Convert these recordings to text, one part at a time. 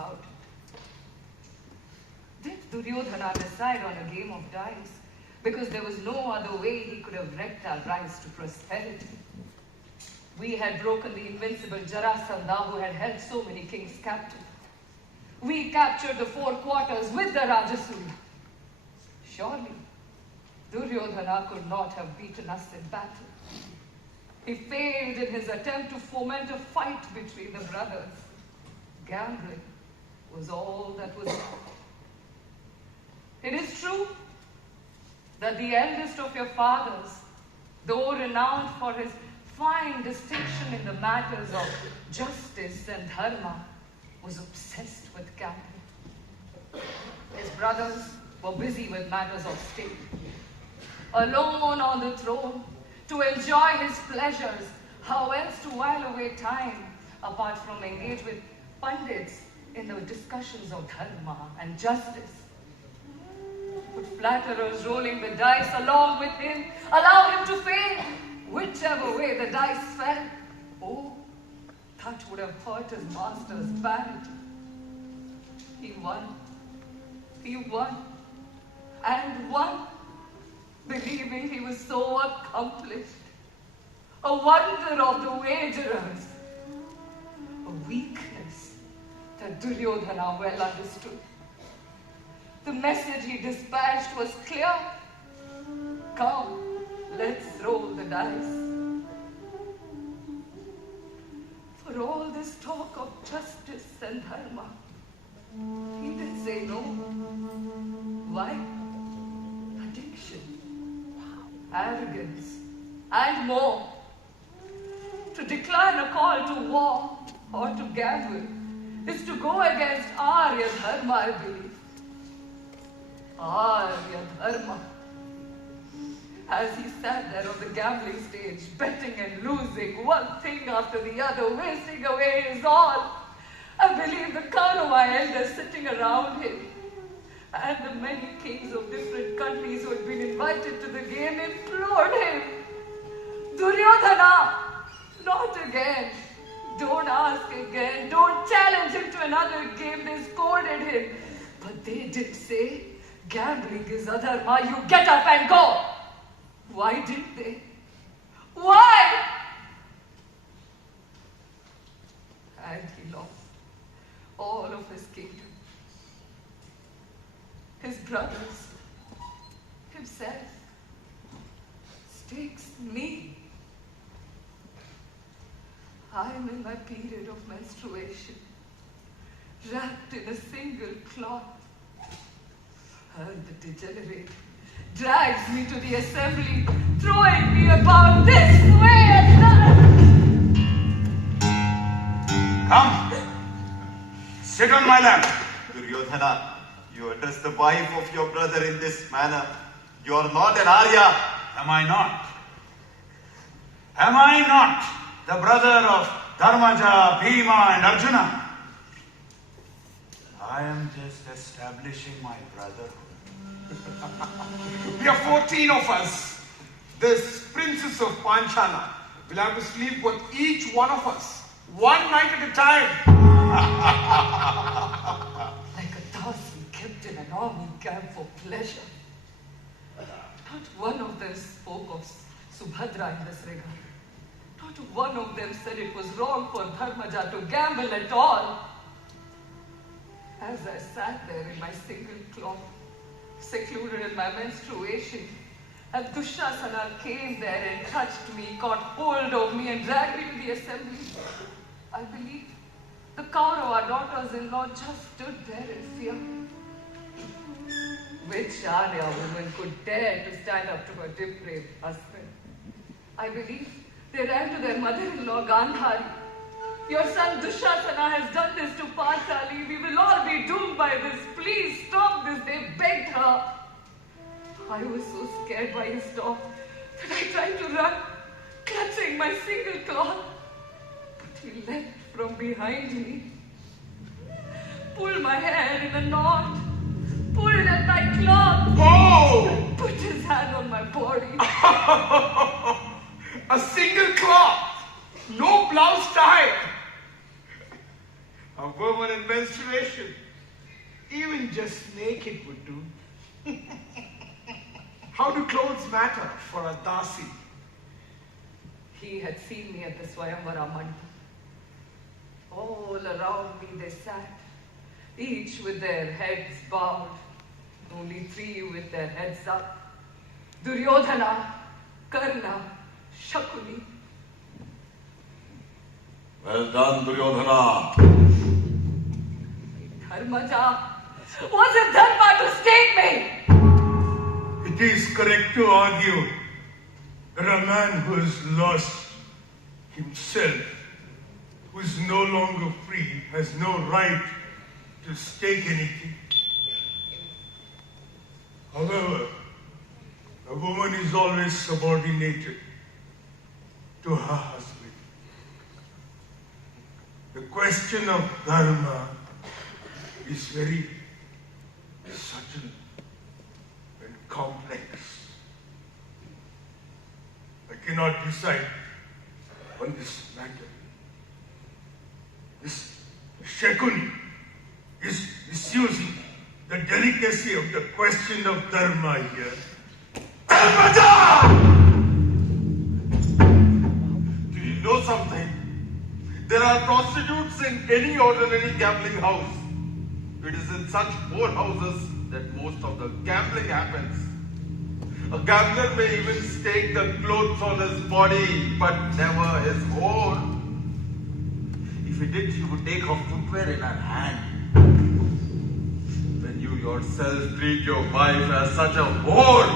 about it. Did Duryodhana decide on a game of dice because there was no other way he could have wrecked our rise to prosperity? We had broken the invincible Jarasandha who had held so many kings captive. We captured the 4 quarters with the Rajasuya. Surely, Duryodhana could not have beaten us in battle. He failed in his attempt to foment a fight between the brothers. Gambling was all that was left. It is true that the eldest of your fathers, though renowned for his fine distinction in the matters of justice and dharma, was obsessed with gambling. His brothers were busy with matters of state. Alone on the throne, to enjoy his pleasures, how else to while away time apart from engage with pundits in the discussions of dharma and justice? Would flatterers rolling the dice along with him allow him to fail? Whichever way the dice fell, oh, that would have hurt his master's vanity. He won, and won, believing he was so accomplished, a wonder of the wagerers, a weakness that Duryodhana well understood. The message he dispatched was clear. Come, let's roll the dice. For all this talk of justice and dharma, he did say no. Why? Addiction, arrogance, and more. To decline a call to war or to gamble is to go against Arya Dharma, I believe. Arya Dharma. As he sat there on the gambling stage, betting and losing, one thing after the other, wasting away his all, I believe the Kaurava elders sitting around him and the many kings of different countries who had been invited to the game implored him, Duryodhana, not again. Don't ask again. Don't challenge him to another game. They scolded him. But they did say, gambling is adharma. You get up and go. Why did they? Why? And he lost all of his kingdom. His brothers, himself, stakes me. I am in my period of menstruation, wrapped in a single cloth, and the degenerate drags me to the assembly, throwing me about this way and that. Come, sit on my lap. Duryodhana, you address the wife of your brother in this manner. You are not an Arya. Am I not? Am I not the brother of Dharmaja, Bhima, and Arjuna? I am just establishing my brotherhood. We are 14 of us. This princess of Panchana will have to sleep with each one of us, one night at a time. Like a thousand kept in an army camp for pleasure. Not one of them spoke of Subhadra in this regard. Not one of them said it was wrong for Dharmaja to gamble at all. As I sat there in my single cloth, secluded in my menstruation, and Dushasana came there and touched me, caught hold of me and dragged me to the assembly, I believe the Kaurava daughters-in-law just stood there in fear. Which Arya woman could dare to stand up to her depraved husband? I believe they ran to their mother-in-law Gandhari. Your son Dushasana has done this to Pathali. We will all be doomed by this. Please stop this. They begged her. I was so scared by his talk that I tried to run, clutching my single cloth. But he leapt from behind me, pulled my hair in a knot, pulled at my cloth, Oh! put his hand on my body. A single cloth, no blouse tie. A woman in menstruation, even just naked would do. How do clothes matter for a dasi? He had seen me at the Swayamvara Mandap. All around me they sat, each with their heads bowed, only 3 with their heads up. Duryodhana, Karna, Shakuni. Well done, Duryodhana. Dharmaja, was it Dharma to stake me? It is correct to argue that a man who has lost himself, who is no longer free, has no right to stake anything. However, a woman is always subordinated to her husband. The question of dharma is very subtle and complex. I cannot decide on this matter. This Shakuni is misusing the delicacy of the question of dharma here. Dharmaja! Do you know something? There are prostitutes in any ordinary gambling house. It is in such poor houses that most of the gambling happens. A gambler may even stake the clothes on his body, but never his own. If he did, he would take her footwear in her hand. When you yourself treat your wife as such a whore,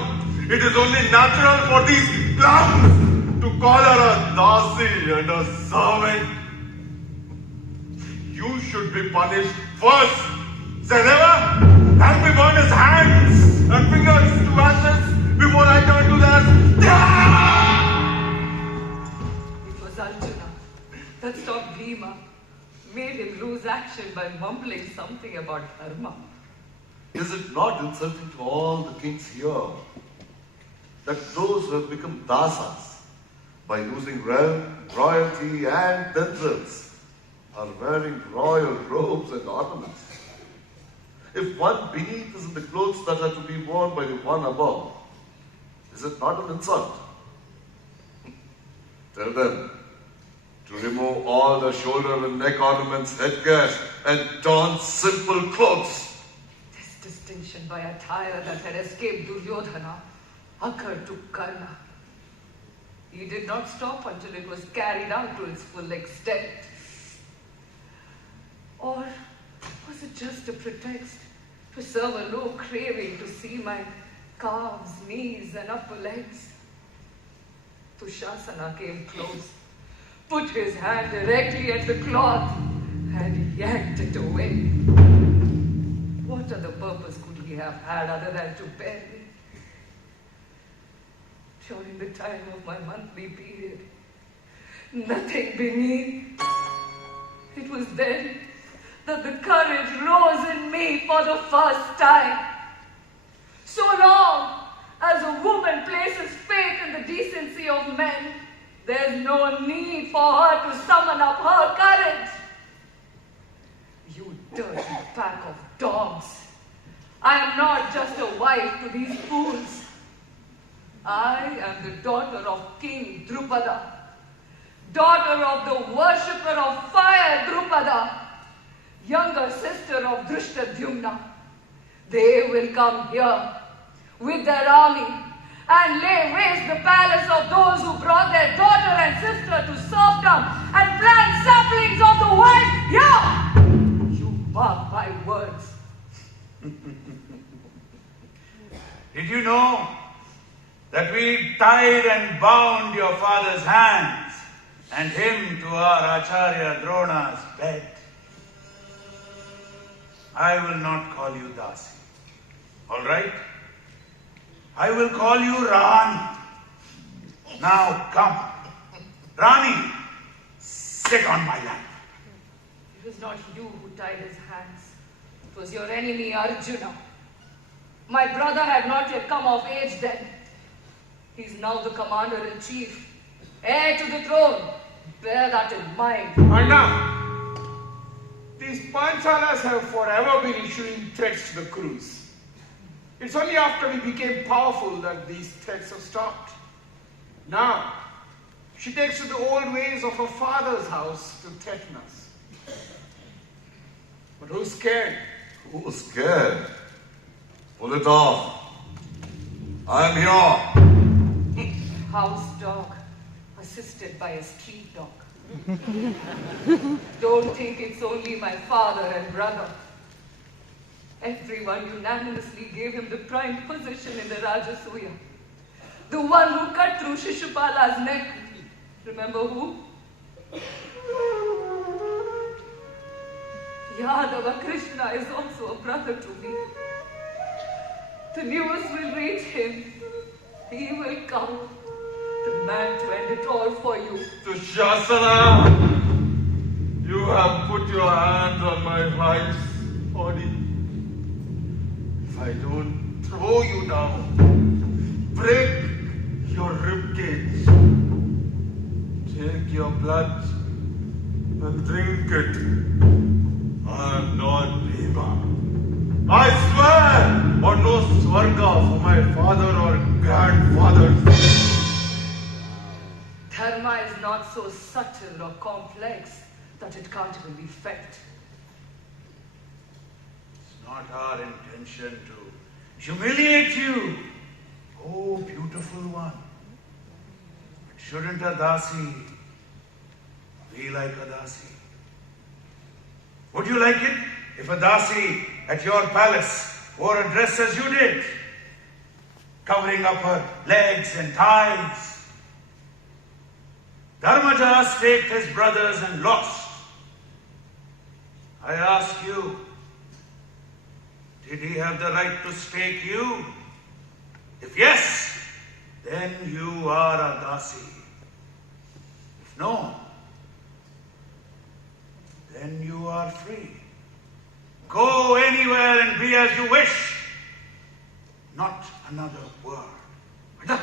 it is only natural for these clowns to call her a dasi and a servant. You should be punished first. Seneva, help me burn his hands and fingers to ashes before I turn to that. It was Arjuna that stopped Bhima, made him lose action by mumbling something about dharma. Is it not insulting to all the kings here that those who have become dasas by losing realm, royalty and themselves are wearing royal robes and ornaments? If one beneath is in the clothes that are to be worn by the one above, is it not an insult? Tell them to remove all the shoulder and neck ornaments, headgear, and don simple clothes. This distinction by attire that had escaped Duryodhana occurred to Karna. He did not stop until it was carried out to its full extent. Or was it just a pretext to serve a low craving to see my calves, knees, and upper legs? Tushasana came close, put his hand directly at the cloth, and yanked it away. What other purpose could he have had other than to bear me? During the time of my monthly period, nothing beneath. It was then that the courage rose in me for the first time. So long as a woman places faith in the decency of men, there's no need for her to summon up her courage. You dirty pack of dogs. I am not just a wife to these fools. I am the daughter of King Drupada, daughter of the worshipper of fire Drupada, younger sister of Drishtadyumna. They will come here with their army and lay waste the palace of those who brought their daughter and sister to serfdom and plant saplings of the wild here. You mark my words. Did you know that we tied and bound your father's hands and him to our Acharya Drona's bed? I will not call you Dasi. All right? I will call you Rani. Now come. Rani, sit on my lap. It was not you who tied his hands. It was your enemy Arjuna. My brother had not yet come of age then. He's now the commander-in-chief, heir to the throne. Bear that in mind. And now, These Panchalas have forever been issuing threats to the crews. It's only after we became powerful that these threats have stopped. Now, she takes to the old ways of her father's house to threaten us. But who's scared? Who's scared? Pull it off. I'm here. House dog, assisted by a street dog. Don't think it's only my father and brother. Everyone unanimously gave him the prime position in the Rajasuya. The one who cut through Shishupala's neck. Remember who? Yadava Krishna is also a brother to me. The news will reach him. He will come. The man to end it all for you. Dushasana! You have put your hands on my wife's body. If I don't throw you down, break your ribcage, take your blood and drink it, I am not Bhima. I swear on no Swarga for my father or grandfathers. Dharma is not so subtle or complex that it can't even be felt. It's not our intention to humiliate you, oh beautiful one. But shouldn't a Dasi be like a Dasi? Would you like it if a Dasi at your palace wore a dress as you did, covering up her legs and thighs? Dharmaja staked his brothers and lost. I ask you, did he have the right to stake you? If yes, then you are a Dasi. If no, then you are free. Go anywhere and be as you wish. Not another word.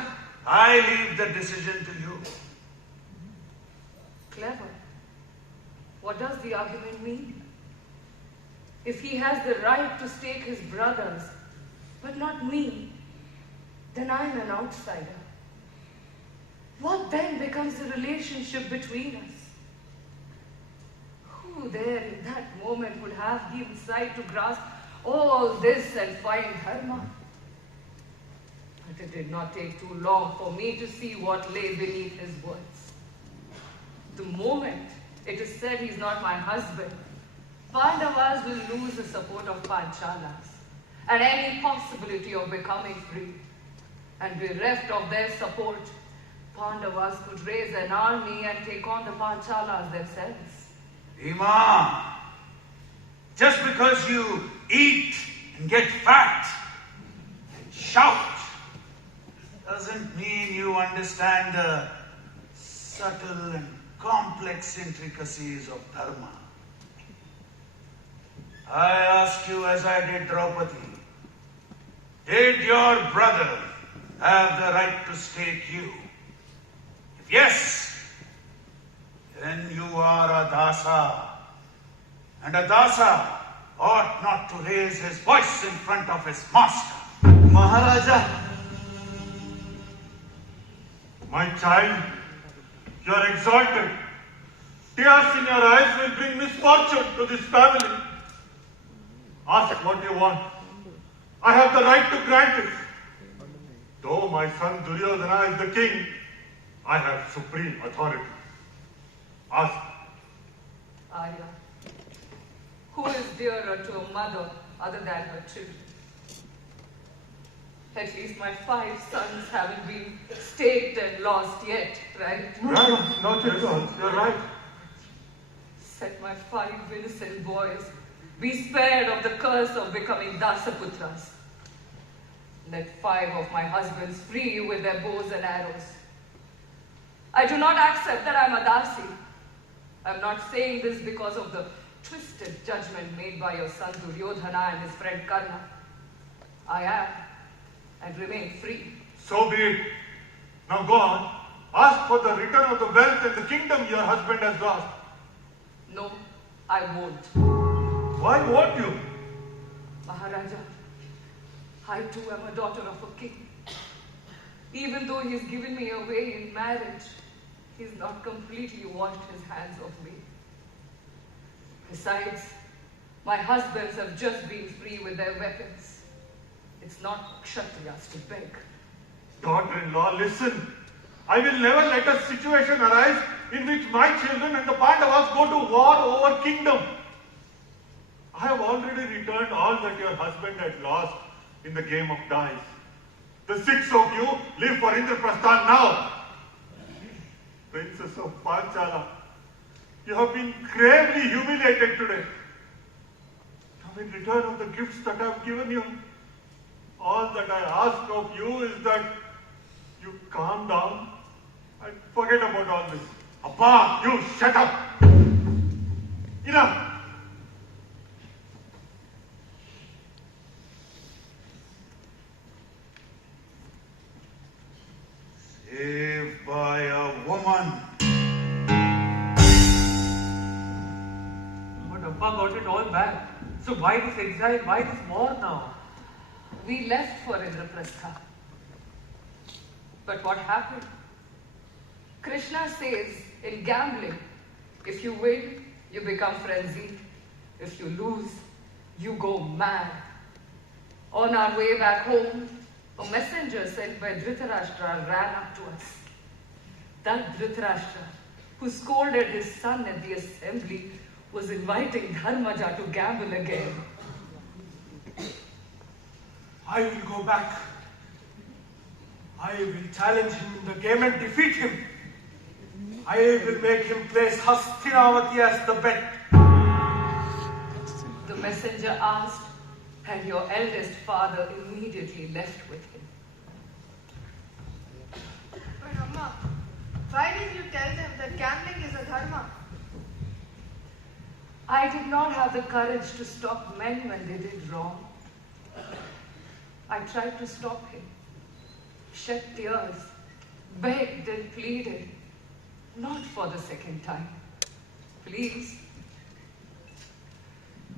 I leave the decision to you. Clever. What does the argument mean? If he has the right to stake his brothers, but not me, then I'm an outsider. What then becomes the relationship between us? Who there in that moment would have the insight to grasp all this and find Dharma? But it did not take too long for me to see what lay beneath his words. The moment it is said he's not my husband, Pandavas will lose the support of Panchalas and any possibility of becoming free. And bereft of their support, Pandavas could raise an army and take on the Panchalas themselves. Bhima, just because you eat and get fat and shout doesn't mean you understand the subtle and complex intricacies of Dharma. I ask you as I did Draupadi, did your brother have the right to stake you? If yes, then you are a Dasa. And a Dasa ought not to raise his voice in front of his master. Maharaja, my child, you are exalted. Tears in your eyes will bring misfortune to this family. Ask what you want. I have the right to grant it. Though my son Duryodhana is the king, I have supreme authority. Ask. Arya, who is dearer to a mother other than her children? At least my 5 sons haven't been staked and lost yet, right? Right, not at all. You're right. Set my 5 innocent boys be spared of the curse of becoming Dasaputras. Let 5 of my husbands free with their bows and arrows. I do not accept that I'm a Dasi. I'm not saying this because of the twisted judgment made by your son Duryodhana and his friend Karna. I am and remain free. So be it. Now go on. Ask for the return of the wealth and the kingdom your husband has lost. No, I won't. Why won't you? Maharaja, I too am a daughter of a king. Even though he's given me away in marriage, he's not completely washed his hands of me. Besides, my husbands have just been free with their weapons. It's not Kshatriyas to beg. Daughter-in-law, listen. I will never let a situation arise in which my children and the Pandavas go to war over kingdom. I have already returned all that your husband had lost in the game of dice. The 6 of you live for Indraprasthan now. Princess of Panchala, you have been gravely humiliated today. Now in return of the gifts that I have given you, all that I ask of you is that you calm down and forget about all this. Appa, you shut up! Enough! Saved by a woman. But Appa got it all back. So why this exile? Why this war now? We left for Indraprastha. But what happened? Krishna says in gambling, if you win, you become frenzied. If you lose, you go mad. On our way back home, a messenger sent by Dhritarashtra ran up to us. That Dhritarashtra, who scolded his son at the assembly, was inviting Dharmaja to gamble again. I will go back. I will challenge him in the game and defeat him. I will make him place Hastinavati as the bet. The messenger asked, and your eldest father immediately left with him. But Amma, why did you tell them that gambling is a dharma? I did not have the courage to stop men when they did wrong. I tried to stop him, shed tears, begged and pleaded, not for the second time. Please.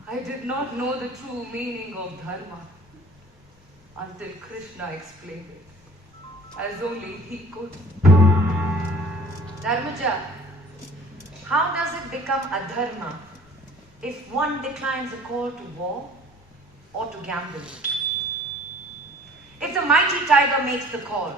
I did not know the true meaning of dharma until Krishna explained it, as only he could. Dharmaja, how does it become adharma if one declines a call to war or to gamble? If the mighty tiger makes the call,